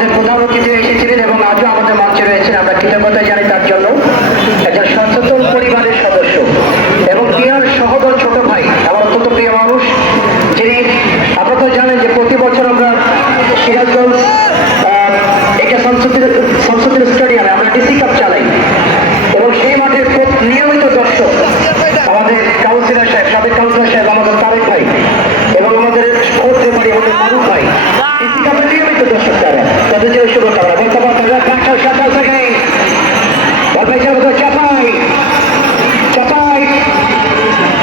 আমাদের প্রধান অতিথি এসেছিলেন এবং আজও আমাদের মঞ্চে রয়েছেন, আমরা কৃতজ্ঞতা জানাই তার জন্য। একজন সচেতন পরিবারের সদস্য এবং টিয়ার সহদর ছোট ভাই, আমার অত্যন্ত প্রিয় মানুষ, যিনি আপনারা জানেন যে প্রতি বছর আমরা সিরাজগঞ্জ সংসদের স্টেডিয়ামে আমরা ডিসি কাপ চালাই এবং সেই মাঠের নিয়মিত দর্শক আমাদের কাউন্সিলর সাহেব, সাবেক কাউন্সিলর সাহেব আমাদের তারেক ভাই এবং আমাদের আমাদের মারুফ ভাই ডিসি কাপের নিয়মিত দর্শক তারা, তাদের জন্য শুভকামনা। বর্তমান চাপাই চাপাই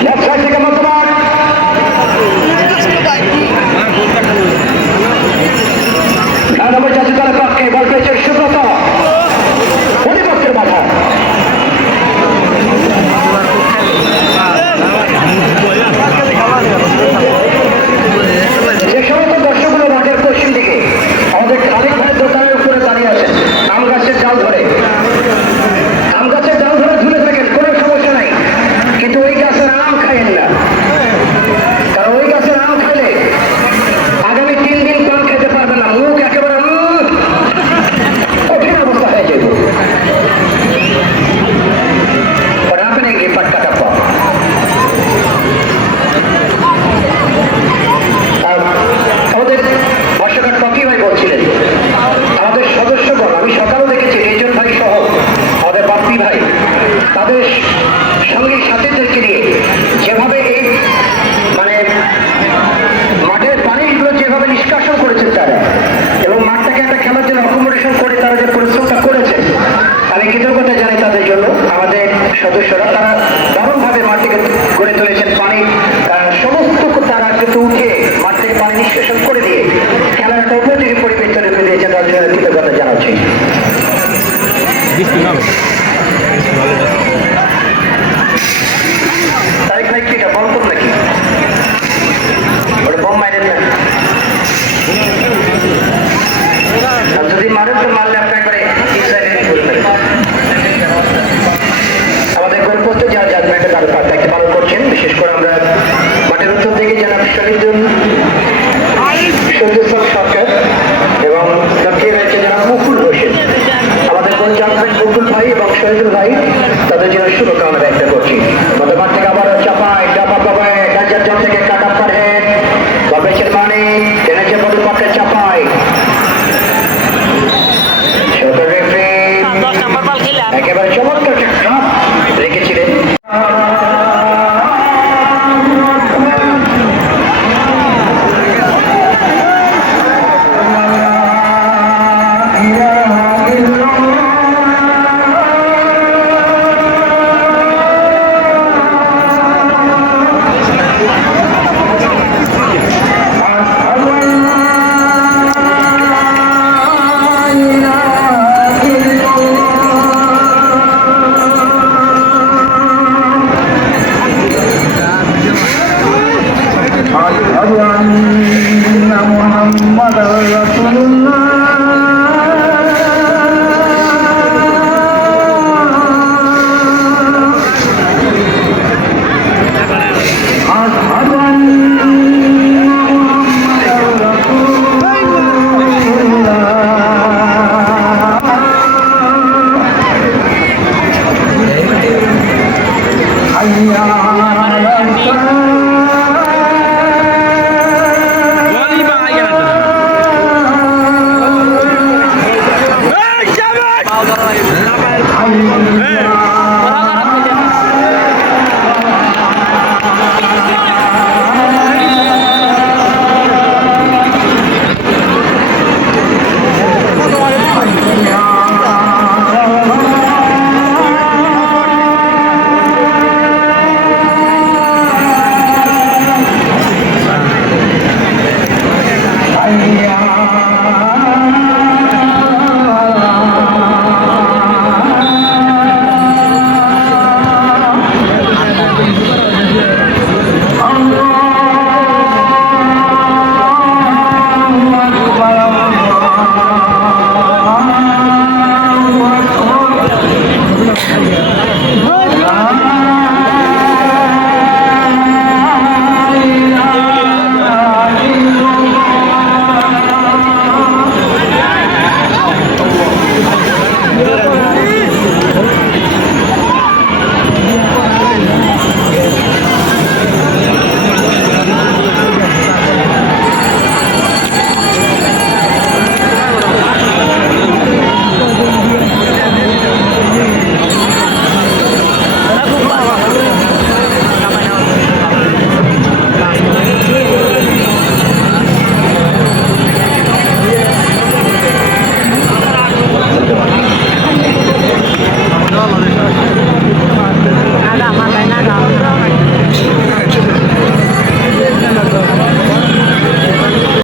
লেফট সাইড থেকে বর্তমান জাতীয় দলের পক্ষে বল পেয়েছেন সুব্রত, পরিবর্তের বাধা। যে সমস্ত দর্শকগুলো মাঠের পশ্চিম দিকে আমাদের খালিক ভাইয়ের দোকানের উপরে দাঁড়িয়ে আছেন, আম গাছের ডাল ধরে ঝুলে থাকেন, কোনো সমস্যা নাই, কিন্তু ওই গাছের আম খাইয়েন না, কারণ ওই গাছের আম খাইলে আগামী 3 দিন পান খেতে পারবেন না, মুখ একেবারে কঠিন অবস্থা হয়ে যাবে। আমাদের বর্ষকার টকি ভাই বলছিলেন, আমাদের সদস্যগণ, আমি সকালেও দেখেছি রেজন ভাই সহ আমাদের বাপ্পি ভাই তাদের সঙ্গী সাথীদেরকে নিয়ে যেভাবে এই মানে মাঠের পানিগুলো যেভাবে নিষ্কাশন করেছেন তারা এবং মাঠটাকে একটা খেলার জন্য অ্যাকোমোডেশন করে তারা যে পরিশ্রমটা করেছেন, আমি কৃতজ্ঞতা জানাই তাদের জন্য। আমাদের সদস্যরা তারা দারুণভাবে মাঠটিকে গড়ে তুলেছেন, পানি সমস্ত তারা কিন্তু উঠে মাঠ থেকে পানি নিষ্কাশন করে দিয়ে খেলার একটা উপযোগী পরিবেশ তৈরি করে দিয়েছেন, তার জন্য কৃতজ্ঞতা জানাচ্ছি। তারিখ ভাই কিটা বল করুন নাকি ওটা বম মাইরেন না, যদি মারেন তো মারলে আপনার একবারে আমাদের গোলপোস্টে যারা জাজমেন্টে তারা দায়িত্ব পালন করছেন। বিশেষ করে আমরা মাঠের উত্তর দিকে জনাব শহীদুল সরকার এবং দক্ষিণে রয়েছে জনাব মুকুল হোসেন, আমাদের গোল জাজমেন্ট মুকুল ভাই এবং শহীদুল ভাই, তাদের জন্য শুভকামনা ব্যক্ত করছি। আমাদের মাঠ থেকে আবার চাপায় ডাবা পাবে গাঞ্জার জল থেকে কাটা পারেন গবেষের মানে এনেছে বড় পক্ষে চাপায় একেবারে চমৎকার ট্রাপ রেখেছিলেন।